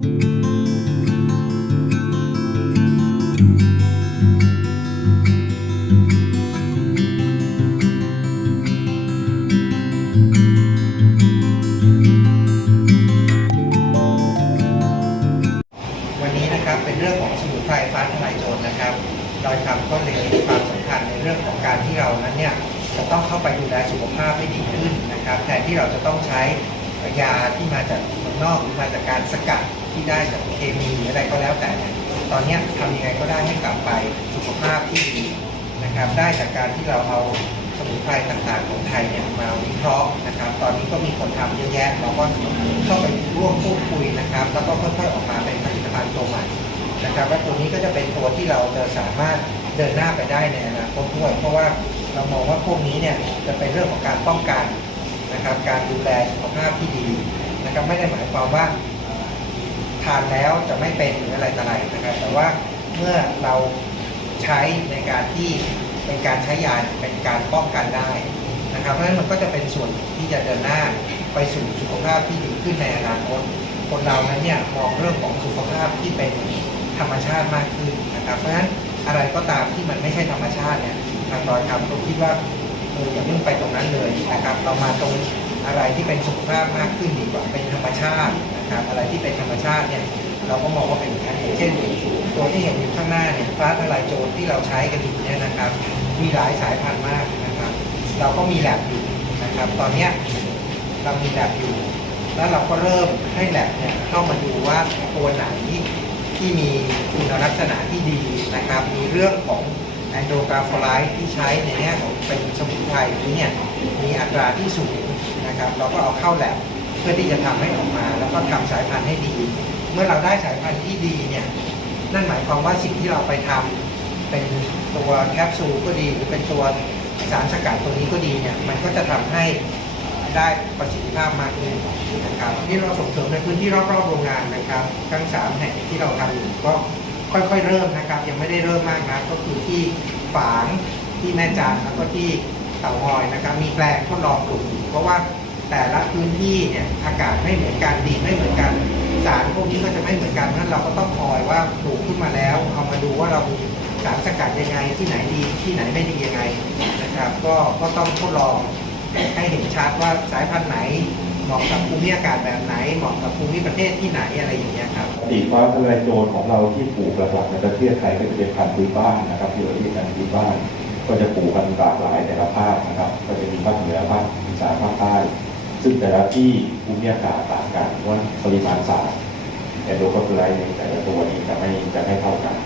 วันนี้นะครับเป็นเรื่องของสมุนไพรฟ้าทลายโจรนะครับดอยคำก็เลยมีความสำคัญในเรื่องของการที่เรานั้นเนี่ยจะต้องเข้าไปดูแลสุขภาพให้ดีขึ้นนะครับแทนที่เราจะต้องใช้ยาที่มาจากเมืองนอกหรือมาจากการสกัด ที่ได้จากเคมีหรืออะไรก็แล้วแต่เนี่ยตอนนี้ทำยังไงก็ได้ให้กลับไปสุขภาพที่ดีนะครับได้จากการที่เราเอาสมุนไพรต่างๆของไทยเนี่ยมาวิเคราะห์นะครับ ตอนนี้ก็มีคนทำเยอะแยะเราก็เข้าไปร่วมพูดคุยนะครับ แล้วก็ค่อยๆออกมาเป็นผลิตภัณฑ์ตัวใหม่นะครับและตัวนี้ก็จะเป็นตัวที่เราจะสามารถเดินหน้าไปได้ในอนาคตด้วยเพราะว่าเรามองว่าพวกนี้เนี่ยจะเป็นเรื่องของการป้องกันนะครับ การดูแลสุขภาพที่ดีนะครับไม่ได้หมายความว่าานแล้วจะไม่เป็นหรืออะไรต่ออะไรนะครับ แต่ว่าเมื่อเราใช้ในการที่เป็นการใช้ยาเป็นการป้องกันได้นะครับ เพราะฉะนั้นมันก็จะเป็นส่วนที่จะเดินหน้าไปสู่สุขภาพที่ดีขึ้นในอนาคตคนเรานั้นเนี่ยมองเรื่องของสุขภาพที่เป็นธรรมชาติมากขึ้นนะครับ เพราะฉะนั้นอะไรก็ตามที่มันไม่ใช่ธรรมชาติเนี่ยทางดอยคำผมคิดว่าเอออย่าเพิ่งไปตรงนั้นเลยนะครับ เรามาตรงอะไรที่เป็นสุขภาพมากขึ้นดีกว่าเป็นธรรมชาติ นะครับอะไรที่เป็นธรรมชาติเนี่ยเราก็มองว่าเป็นอย่างนั้นเช่นตัวที่เห็นอยู่ข้างหน้าเนี่ยฟ้าทลายโจรที่เราใช้กันอยู่เนี่ยนะครับ มีหลายสายพันธุ์มากนะครับ เราก็มีแลบอยู่นะครับ ตอนเนี้ยเรามีแลบอยู่ แล้วเราก็เริ่มให้แลบเนี่ยเข้ามาดูว่าตัวไหนที่มีคุณลักษณะที่ดีนะครับ มีเรื่องของแอนโดกราฟไลท์ที่ใช้ในแง่ของเป็นสมุนไพรนี้เนี่ยมีอัตราที่สูงนะครับ เราก็เอาเข้าแลบ พื่อที่จะทำให้ออกมา แล้วก็ทำสายพันธุ์ให้ดี เมื่อเราได้สายพันธุ์ที่ดีเนี่ยนั่นหมายความว่าสิ่งที่เราไปทำเป็นตัวแคปซูลก็ดี หรือเป็นตัวสารสกัดตัวนี้ก็ดีเนี่ยมันก็จะทำให้ได้ประสิทธิภาพมากขึ้นนะครับนี่เราส่งเสริมในพื้นที่รอบๆโรงงานนะครับ ทั้งสามแห่งที่เราทำอยู่ก็ค่อยๆเริ่มนะครับ ยังไม่ได้เริ่มมากนะก็คือที่ฝางที่แม่จานแล้วก็ที่เต่างอยนะครับ มีแปลงทดลองปลูกอยู่เพราะว่า แต่ละพื้นที่เนี่ยอากาศไม่เหมือนกันดินไม่เหมือนกัน สารพวกนี้ก็จะไม่เหมือนกันเพราะฉะนั้นเราก็ต้องคอยว่าปลูกขึ้นมาแล้ว เอามาดูว่าเรามีสารสกัดยังไงที่ไหนดีที่ไหนไม่ดียังไงนะครับ ก็ก็ต้องทดลองให้เห็นชัดว่าสายพันธุ์ไหนเหมาะกับภูมิอากาศแบบไหนเหมาะกับภูมิประเทศที่ไหนอะไรอย่างเงี้ยครับปีกฟ้าทะลโจรของเราที่ปลูกหลักๆในประเทศไทยก็จะเป็นพันธุ์พื้นบ้านนะครับที่เราเรียกกันพื้นบ้าน ก็จะปลูกกันหลากหลายแต่ละภาคนะ ซึ่งแต่ละที่ภูมิอากาศต่างกันว่าปริมาณสารแอนโดคอไลในแต่ละตัวนี้จะไม่จะไม่เท่ากัน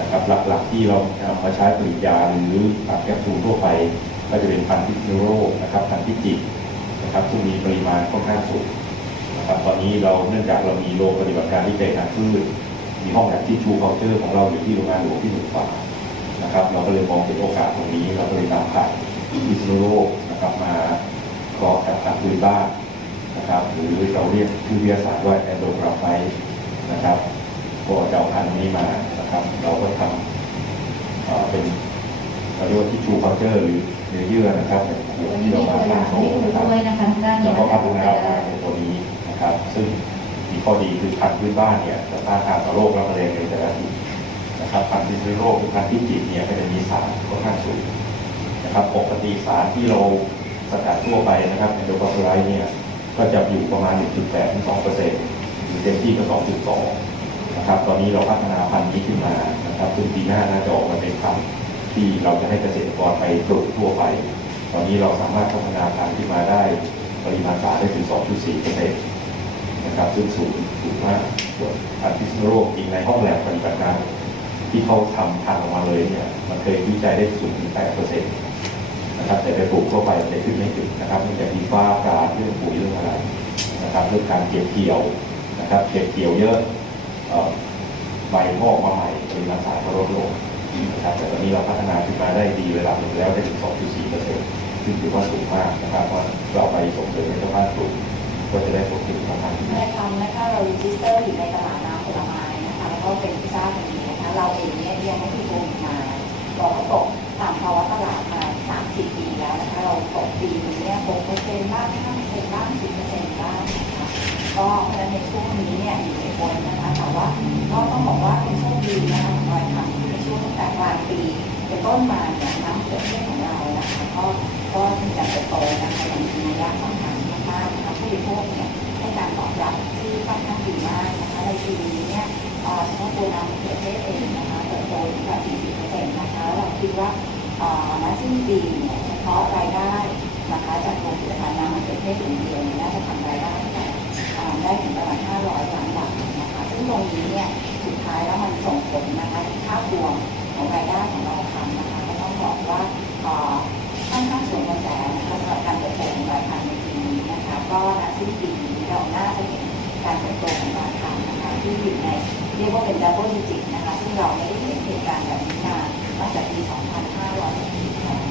นะครับ หลักๆที่เราเอามาใช้ผลิตยาหรือตัดแคปซูลทั่วไป ก็จะเป็นพันธุ์พิษโลกนะครับพันธุ์พิจิตนะครับซึ่งมีปริมาณค่อนข้างสูงนะครับตอนนี้เราเนื่องจากเรามีโรงปฏิบัติการที่เป็นทางพืชมีห้องแลบที่ชูเคาน์เตอร์ของเราอยู่ที่โรงงานหลวงที่หนึ่งฝานะครับ เราก็เลยมองเป็นโอกาสตรงนี้เราก็เลยนำผ่านพิษณุโลกนะครับมา กาะกับทางพื้นบ้านนะครับ หรือเราเรียกชื่อวิทยาศาสตร์ว่าแอนโดกราไฟนะครับก็จะเอาพันธุ์นี้มานะครับ เราก็ทำเอ่อเป็นเราเรียกว่าที่ชูเคาน์เตอร์หรือเนื้อเยื่อนะครับแบบขวดวันที่นี้เรามีมาตัวอตั้ย่างงโชให้ว์ดูนะครับด้วยนะคะทางด้านนี้แล้วนะก็คะพัฒนามาในตัวนี้นะครับ ซึ่งมีข้อดีคือพันธุ์พื้นบ้านเนี่ยจะต้านทานต่อโรคและมะเร็งในแต่ละทีนะครับพันธุ์ที่เป็นโรคคือพันธุ์ที่จิตเนี่ยก็จะมีสารค่อนข้างสูงนะครับปกติสารที่เรา สกัดทั่วไปนะครับในโดคอสไลท์เนี่ยก็จะอยู่ประมาณ 1.8ถึง2เปอร์เซ็นต์หรือเต็มที่ก็2.2นะครับตอนนี้เราพัฒนาพันธุ์นี้ขึ้นมานะครับซึ่งปีหน้าน่าจะออกมาเป็นพันธุ์ที่เราจะให้เกษตรกรไปปลูกทั่วไป ตอนนี้เราสามารถพัฒนาพันธุ์ขึ้นมาได้ปริมาณสารได้ถึง 2.4เปอร์เซ็นต์นะครับซึ่งสูงสูงมากส่วนพันธุ์พิษณุโลกจริงในห้องแลบปฏิบัติการที่เขาทำทานออกมาเลยเนี่ยมันเคยวิจัยได้สูงถึง8เปอร์เซ็นต์ นะครับแต่ไปปลูกทั่วไปจะขึ้นไม่ถึงนะครับเนื่องจากมีฟ้าอากาศเรื่องปุ๋ยเรื่องอะไรนะครับเรื่องการเก็บเกี่ยวนะครับเก็บเกี่ยวเยอะใบงอกมาใหม่ปริมาณสารก็ลดลงนะครับแต่ตอนนี้เราพัฒนาขึ้นมาได้ดีระดับหนึ่งแล้วได้ถึง 2.4เปอร์เซ็นต์ซึ่งถือว่าสูงมากนะครับว่าเราไปส่งเสริมในสภาพปลูกก็จะได้ผลผลิตมากขึ้นในคำนะคะเรารีจิสเตอร์อยู่ในตลาดน้ำผลไม้นะคะแล้วก็เป็นพิซซ่าตรงนี้นะคะเราเองเนี่ยยังไม่ถูกโกงมาเราก็ตก ก็เพราะฉะนั้นในช่วงนี้เนี่ยอยู่ในโคนนะคะแต่ว่าก็ต้องบอกว่าเป็นโชคดีนะคะของรอยทำที่ในช่วงตั้งแต่กลางปีเป็นต้นมาเนี่ยน้ำเกิดเทศของเรานะคะก็ก็มีการเติบโตนะคะอย่างมีนัยยะค่อนข้างมากนะคะผู้บริโภคเนี่ยให้การตอบรับที่ค่อนข้างดีมากนะคะในปีนี้เนี่ยเฉพาะตัวน้ำมะเขือเทศเองนะคะเติบโตถึงกว่า40%นะคะเราคิดว่าณสิ้นปีเนี่ยเฉพาะรายได้นะคะจากโรงผลิตภัณฑ์น้ำมะเขือเอย่างเดียว รายได้ของเราทำนะคะก็ต้องบอกว่าอ่อค่อนข้างสูงกระแสนะคะสำหรับการเติบโตของรายกาในปีนี้นะคะ ก็ณสิ้นปีนี้เราน่าจะเห็นการเติบโตของราคานะคะที่อยู่ในเรียกว่าเป็นดับเบิลดิจิตนะคะ ซึ่งเราไม่ได้เห็นเหตุการณ์แบบนี้มาตั้งแต่ปี 2560